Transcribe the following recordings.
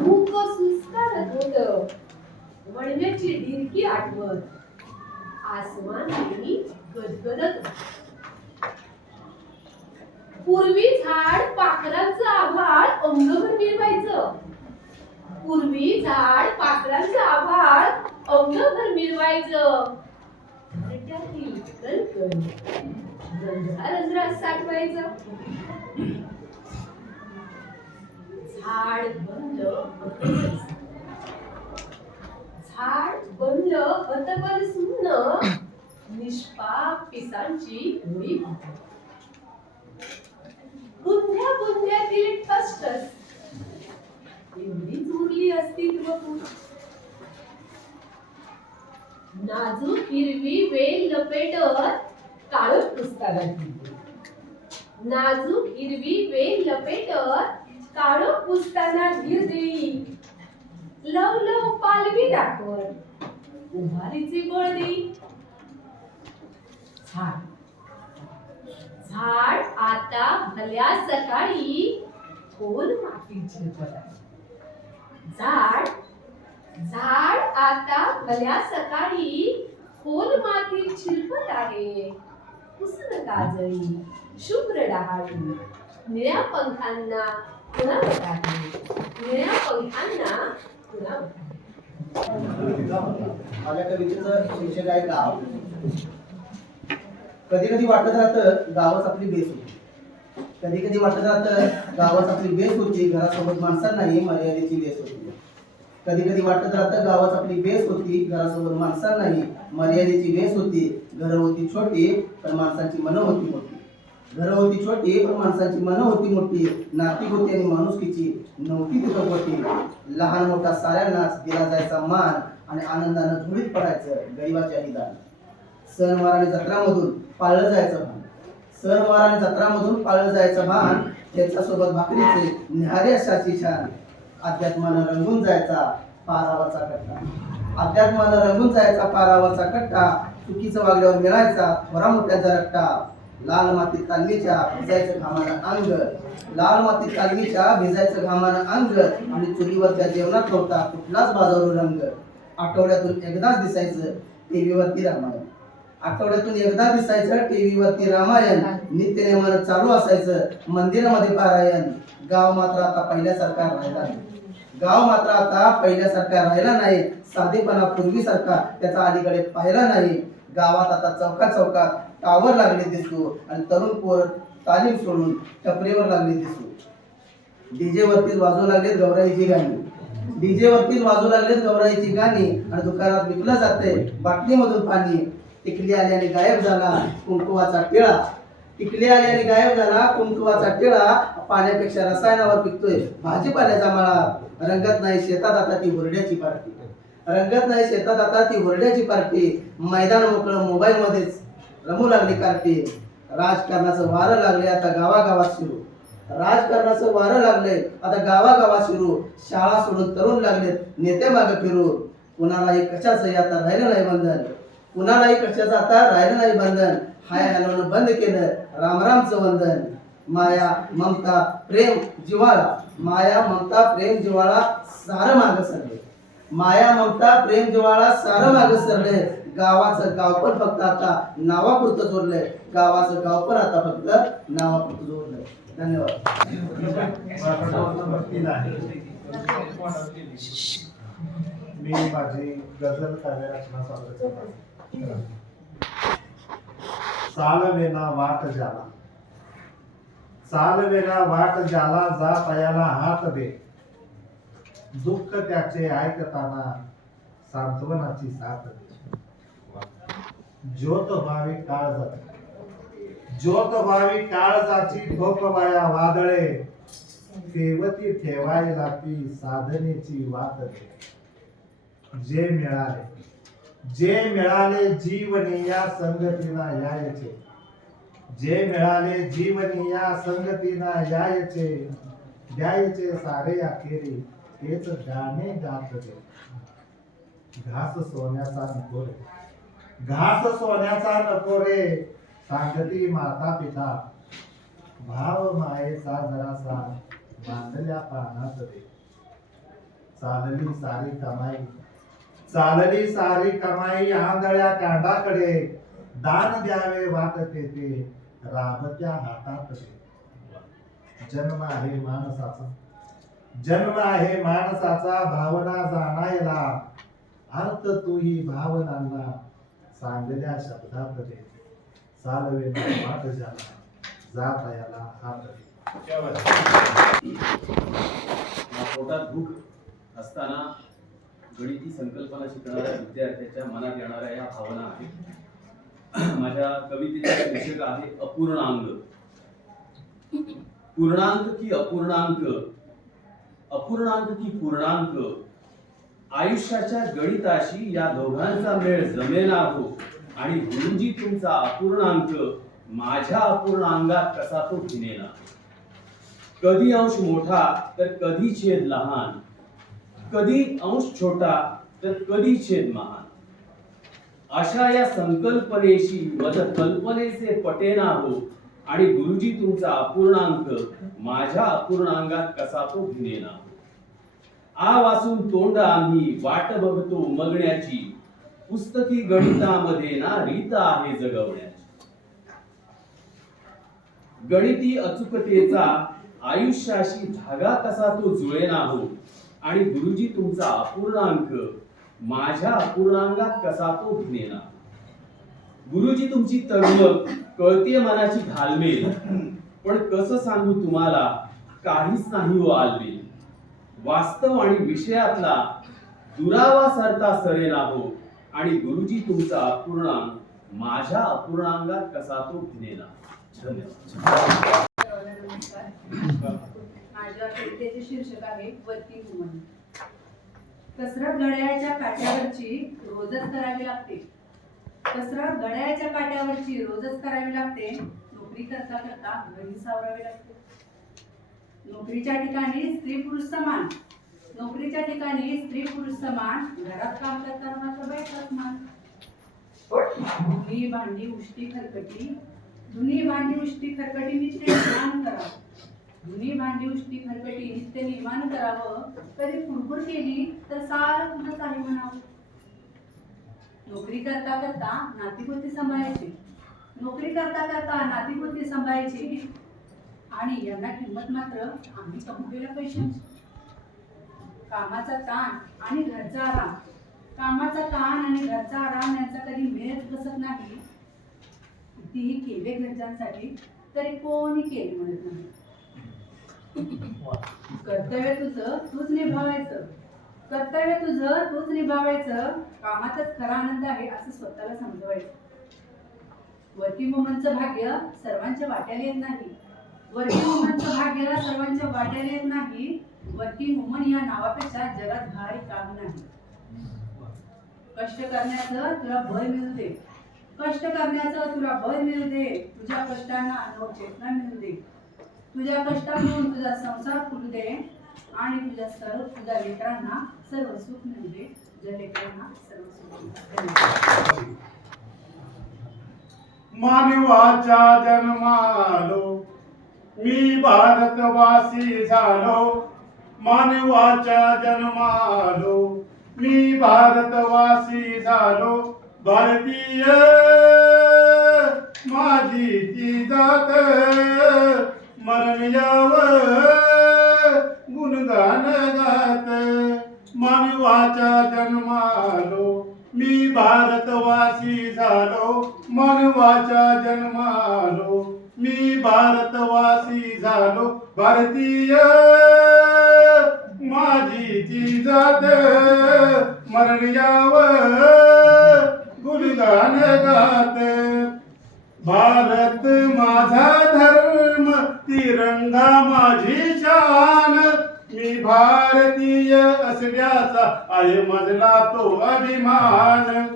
मुक सुस्कारत होत. वळण्याची दिलकी आठवत आसमान नेहमी गदगदत पूर्वी झाड पाखरांचं आभाळ अंगभर मिरवायचं. पूर्वी झाड पाखरांचं आभाळ अंगभर मिरवायचं. साठवायचं. झाड बंद झाड बंद हतबल सुन्न निष्पाप पिसांची होळी बुंध्या बुंध्यातील टसटस. एवढीच उरली अस्तित्व नाजूक हिरवी वेल लपेटत काळ पुस्तकात नाजूक हिरवी वेल लपेटत काळ पुसताना धीर देई. लव लव पालवी दाखवत उभारीचे बळ देई. झाड. झाड आता भल्या सकाळी खोल मातीत झिरपत झाड. झाड आता भल्या सकाळी खोल माती शिरपत आहे? उसन काजळी शुभ्र डहाळी. निळ्या पंखांना माझ्या कवितेचं शीर्षक आहे गाव कधी कधी वाटत राहतं गावच आपली बेस होती. कधी कधी वाटत राहतं गावच आपली बेस होती घरासोबत माणसांनाही मर्यादेची बेस होती कधी कधी वाटत राहतं गावात आपली बेस होती. घरासोबत माणसांनाही मर्यादेची बेस होती. घर होती छोटी पण माणसांची मनं होती मोठी. घर होती छोटी पण माणसांची मनं होती मोठी नाती होती आणि माणुसकीची नव्हती तिथं मोठी. लहान मोठा साऱ्यांनाच दिला जायचा मान आणि आनंदानं झुळीत पडायचं गरिबाच्या दान सणवार आणि जत्रामधून पाळलं जायचं भान. सणवार आणि जत्रामधून पाळलं जायचं भान त्याच्यासोबत भाकरीचे निहारे अशाची छान. अध्यात्मानं रंगून जायचा पारावरचा कट्टा. अध्यात्मानं रंगून जायचा पारावरचा कट्टा चुकीचं वागल्यावर मिळायचा थोरा मोठ्याचा रट्टा लाल माती तालमीच्या भिजायचं घामानं अंग. लाल माती तालमीच्या भिजायचं घामानं अंग. आणि चुलीवरच्या जेवणात होता कुठलाच बाजारू रंग. आठवड्यातून एकदाच दिसायचं टीव्हीवरती रामायण. आठवड्यातून एकदा दिसायचं टीव्हीवरती रामायण. नित्यनेमानं चालू असायचं मंदिरामध्ये पारायण. गाव मात्र आता पहिल्यासारखा राहिला नाही. गाव मात्र आता पहिल्यासारखा राहिला नाही. साधेपणा पूर्वीसारखा त्याचा अलीकडे पाहिला नाही. गावात आता चौका चौकात टावर लागले दिसतो आणि तरुण पोर तालीम सोडून टपरीवर लागले दिसतो डीजे वरतीच वाजू लागले गौराईची गाणी. डीजे वरतीच वाजू लागले गौराईची गाणी आणि दुकानात विकलं जाते बाटलीमधून पाणी. टिकली आली आणि गायब झाला कुंकुवाचा टिळा. टिकली आली आणि गायब झाला कुंकुवाचा टिळा. पाण्यापेक्षा रसायनावर पिकतोय भाजीपाल्याचा मळा. रंगत नाही शेतात आता ती हुरड्याची पार्टी. रंगत नाही शेतात आता ती हुरड्याची पार्टी. मैदान मोकळं मोबाईल मध्येच रमू लागली कार्टी राजकारणाचं वारं लागले आता गावागावात सुरू राजकारणाचं वारं लागले आता गावागावात सुरू शाळा सोडून तरुण लागलेत नेते मागे फिरू कुणालाही कशाचं आता राहिलं नाही बंधन. कुणालाही कशाचं आता राहिलं नाही बंधन. हाय हॅलोनं बंद केलं रामरामचं बंधन माया ममता प्रेम जिव्हाळा. माया ममता प्रेम जिव्हाळा सारं मागं सरले. माया ममता प्रेम जिव्हाळा सारं मागं सरले. गावाचं गाव पण फक्त आता नावापुरतं जोडलंय. गावाचं गाव पण आता फक्त नावापुरतं जोडलंय. धन्यवाद. मी माझी गझल काव्य रचना सादर चालवेना साल वाट जाला. चालवेना वाट जाला जा पायाला हात दे. दुःख त्याचे ऐकताना सांत्वनाची साथ दे. ज्योत भावी काळ जाते ज्योत भावी काळ व्हावी काळजाची ठोकवाया वादळे. तेवती ठेवायला ती साधनेची वात जे मिळाले जे मिळाले जीवनी या संगतीना यायचे. जे मिळाले जीवनी या संगतीना यायचे द्यायचे सारे अखेरी तेच गाणे गात घास सोन्याचा निकोरे. घास सोन्याचा नको रे सांगती माता पिता. भाव मायेचा जरासा बांधल्या पानात दे चालली सारी कमाई चालली सारी कमाई आंधळ्या कांडाकडे. दान द्यावे वाटते ते राबत्या हातात जन्म आहे माणसाचा जन्म आहे माणसाचा भावना जाणायला. अर्थ तूही भावनांना सांगल्या शब्दात दे चालवे ना वाट जात याला हात दे पोटात भूक असताना गणिती संकल्पना शिकणाऱ्या विद्यार्थ्याच्या मनात येणाऱ्या या भावना आहेत. माझ्या कवितेचा शीर्षक आहे अपूर्णांग. पूर्णांक की अपूर्णांक अपूर्णांक की पूर्णांक आयुष्याच्या गणिताशी या दोघांचा मेळ जमेना हो आणि गुरुजी तुमचा अपूर्णांक माझ्या अपूर्णांगात कसा तो भिनेना कधी अंश मोठा तर कधी छेद लहान. कधी अंश छोटा तर कधी छेद महान. अशा या संकल्पनेशी मज कल्पनेचे पटेना हो आणि गुरुजी तुमचा अपूर्णांक माझ्या अपूर्णांगात कसा तो भिनेना आ वाचून तोंड आम्ही वाट बघतो उमगण्याची पुस्तकी गणितामध्ये ना रीत आहे जगवण्याची. गणिती अचूकतेचा आयुष्याशी धागा कसा तो जुळेना हो? आणि गुरुजी तुमचा अपूर्णांक माझ्या अपूर्णांगात कसा तो भिनेना हो? गुरुजी तुमची तळमळ कळतीये मनाची घालमेल. पण कसं सांगू तुम्हाला काहीच नाही हो आलमेल. वास्तव आणि विषयातला दुरावा सरता सरेना हो आणि गुरुजी तुमचा अपूर्णांक माझ्या अपूर्णांगात कसा तो भिनेना धन्यवाद. माझ्या कवितेचे शीर्षक आहे वरती वुमन कसरत घड्याळ्याच्या काट्यावरची रोजच करावी लागते. कसरत घड्याळ्याच्या काट्यावरची रोजच करावी लागते. नोकरी करता करता घरी सावरावी लागते. नोकरीच्या ठिकाणी स्त्री पुरुष समान. नोकरीच्या ठिकाणी स्त्री पुरुष समान. घरात काम करताना मात्र बायका समान. धुनी भांडी उष्टी खरकटी. धुनी भांडी उष्टी खरकटी नित्य निर्माण करावं. धुनी भांडी उष्टी खरकटी नित्य निर्माण करावं. कधी कुरकुर केली तर सार तुझं काही म्हणावं? नोकरी करता करता नातीपुती सांभाळायची. नोकरी करता करता नातीपुती सांभाळायची. आणि यांना किंमत मात्र आम्ही कमवलेल्या पैशांची. कामाचा ताण आणि घरचा आराम. कामाचा ताण आणि घरचा आराम यांचा कधी मेळच बसत नाही. कितीही केले घरच्यांसाठी तरी कोणी केले म्हणत नाही. कर्तव्य तुझं तूच निभावायचं. कर्तव्य तुझं तूच निभावायचं. कामातच खरा आनंद आहे असं स्वतःला समजवायचं. वती वुमनचं भाग्य सर्वांच्या वाट्याला येत नाही. वर्किंग वुमनचा भाग गेला सर्वांच्या वाट्याला येत नाही. वर्किंग वुमन या नावापेक्षा जगात भारी काम नाही. कष्ट करण्याचं तुला भय मिळू दे. कष्ट करण्याचं तुला भय मिळू दे. तुझ्या कष्टांना अनुभव चेतना मिळू दे. तुझ्या कष्टांमधून तुझा संसार फुटू दे आणि तुझ्या सर्व तुझ्या लेकरांना सर्व सुख मिळू दे. तुझ्या लेकरांना सर्व सुख मिळू मानवाच्या जन्मालो मी भारतवासी झालो मानवाच्या जन्मालो. मी भारतवासी झालो भारतीय. माझी ती जात मरण याव गुणगान गात. मानवाच्या जन्मालो मी भारतवासी झालो मानवाच्या जन्मालो. मी भारतवासी झालो. भारतीय माझी ती जात. मरण याव गुणगान गात. भारत माझा धर्म तिरंगा माझी शान. मी भारतीय असल्याचा आहे मजला तो अभिमान.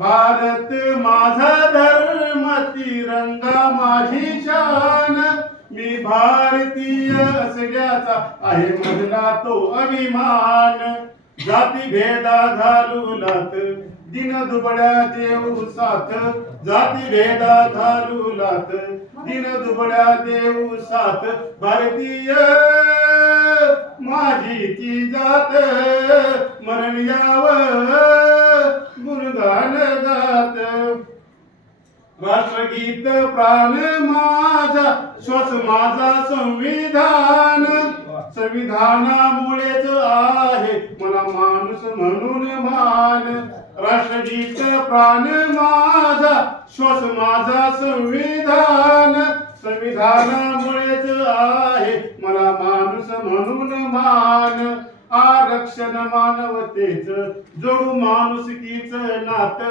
भारत माझा धर्म तिरंगा माझी शान. मी भारतीय असल्याचा आहे म्हणला तो अभिमान. जाती भेदा घालू लात दिन दुबड्या देव साथ जाती भेदा घालू लात. दिन दुबड्या देव साथ भारतीय माझी ती जात. मरण याव गुणगान जात राष्ट्रगीत प्राण माझा श्वास माझा संविधान. संविधानामुळेच आहे मला माणूस म्हणून मान. राष्ट्रगीत प्राण माझा श्वास माझा संविधान. संविधानामुळेच आहे मला माणूस म्हणून मान. आरक्षण मानवतेच जोडू माणुसकीच नात.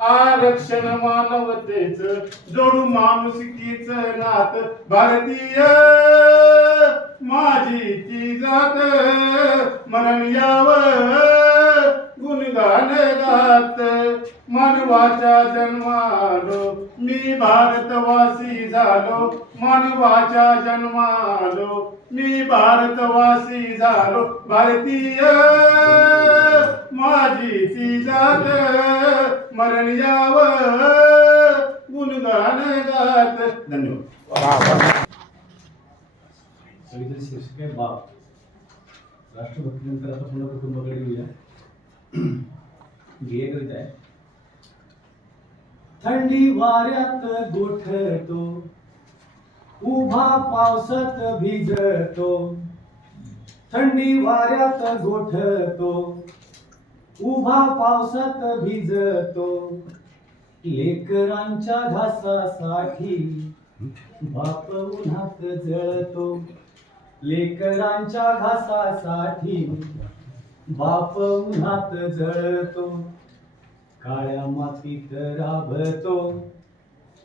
आरक्षण मानवतेच जोडू माणुसकीच नात. भारतीय माझी ती जात. मरण यावं. गुणगान गात मानवाच्या जन्मालो. मी भारतवासी झालो मानवाच्या जन्मालो. मी भारतवासी झालो भारतीय. माझी ती जात मरण याव. गुणगान गात धन्यवाद. राष्ट्रभक्तीनंतर आता पुन्हा कुटुंबाकडे येऊया. गेय कविता आहे थंडी वाऱ्यात गोठतो उभा पावसात भिजतो. थंडी वाऱ्यात गोठतो उभा पावसात भिजतो. लेकरांच्या घासासाठी बाप उन्हात जळतो. लेकरांच्या घासासाठी बाप उन्हात जळतो काळ्या मातीत राबतो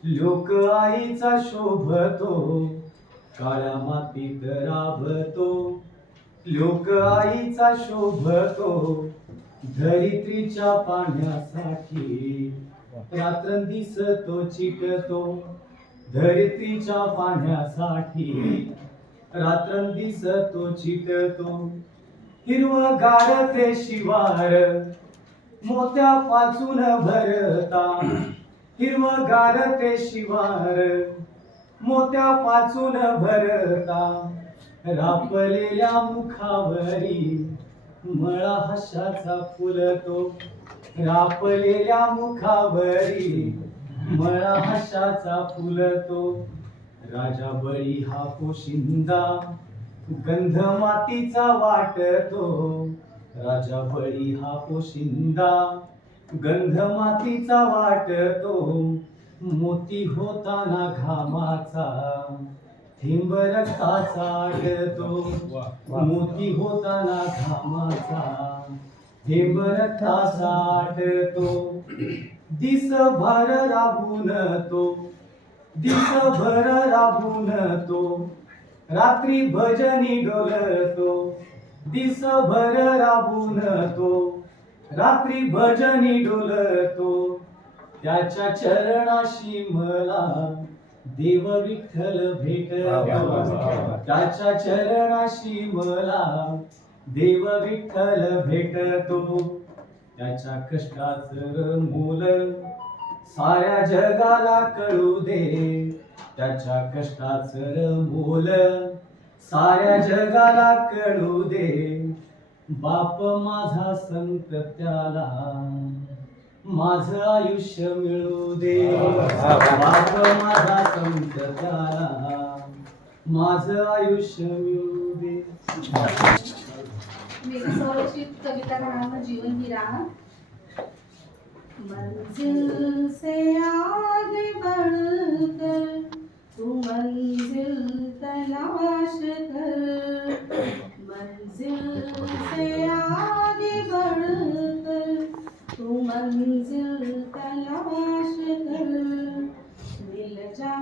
लोक आईचा शोभतो काळ्या मातीत राबतो लोक आईचा शोभतो धरित्रीच्या पाण्यासाठी रात्रंदिस तो चिकतो धरित्रीच्या पाण्यासाठी रात्रंदिस तो चिकतो. हिरवगार ते शिवार मोत्या पाचून भरता. हिरवगार ते शिवार मोत्या पाचून भरता. रापलेल्या मुखावरी मळा हशाचा फुलतो. रापलेल्या मुखावरी मळा हशाचा फुलतो. राजा बळी हा पोशिंदा गंध मातीचा वाटतो. राजा बळी हा पोशिंदा गंध मातीचा वाटतो. मोती होताना घामाचा थेंब रक्ताचा आटतो. मोती होताना घामाचा थेंब रक्ताचा आटतो. दिसभर राबून तो दिसभर राबून तो. रात्री भजनी डोलतो दिसभर राबून तो. रात्री भजनी डोलतो त्याच्या चरणाशी मला देव विठ्ठल भेटतो. त्याच्या चरणाशी मला देव विठ्ठल भेटतो. त्याच्या कष्टाचं मोल साऱ्या जगाला कळू दे. त्याच्या कष्टाचं मोल साऱ्या जगाला कळू दे. बाप माझा संत त्याला माझं आयुष्य मिळू दे. बाप माझा संत त्याला माझं आयुष्य मिळू दे. कविता जीवन की राह. मंजिल से आगे बढ़कर तू मंजिल तलाश कर मंजिल से आगे बढ़ कर तू मंजिल तलाश कर मिल जा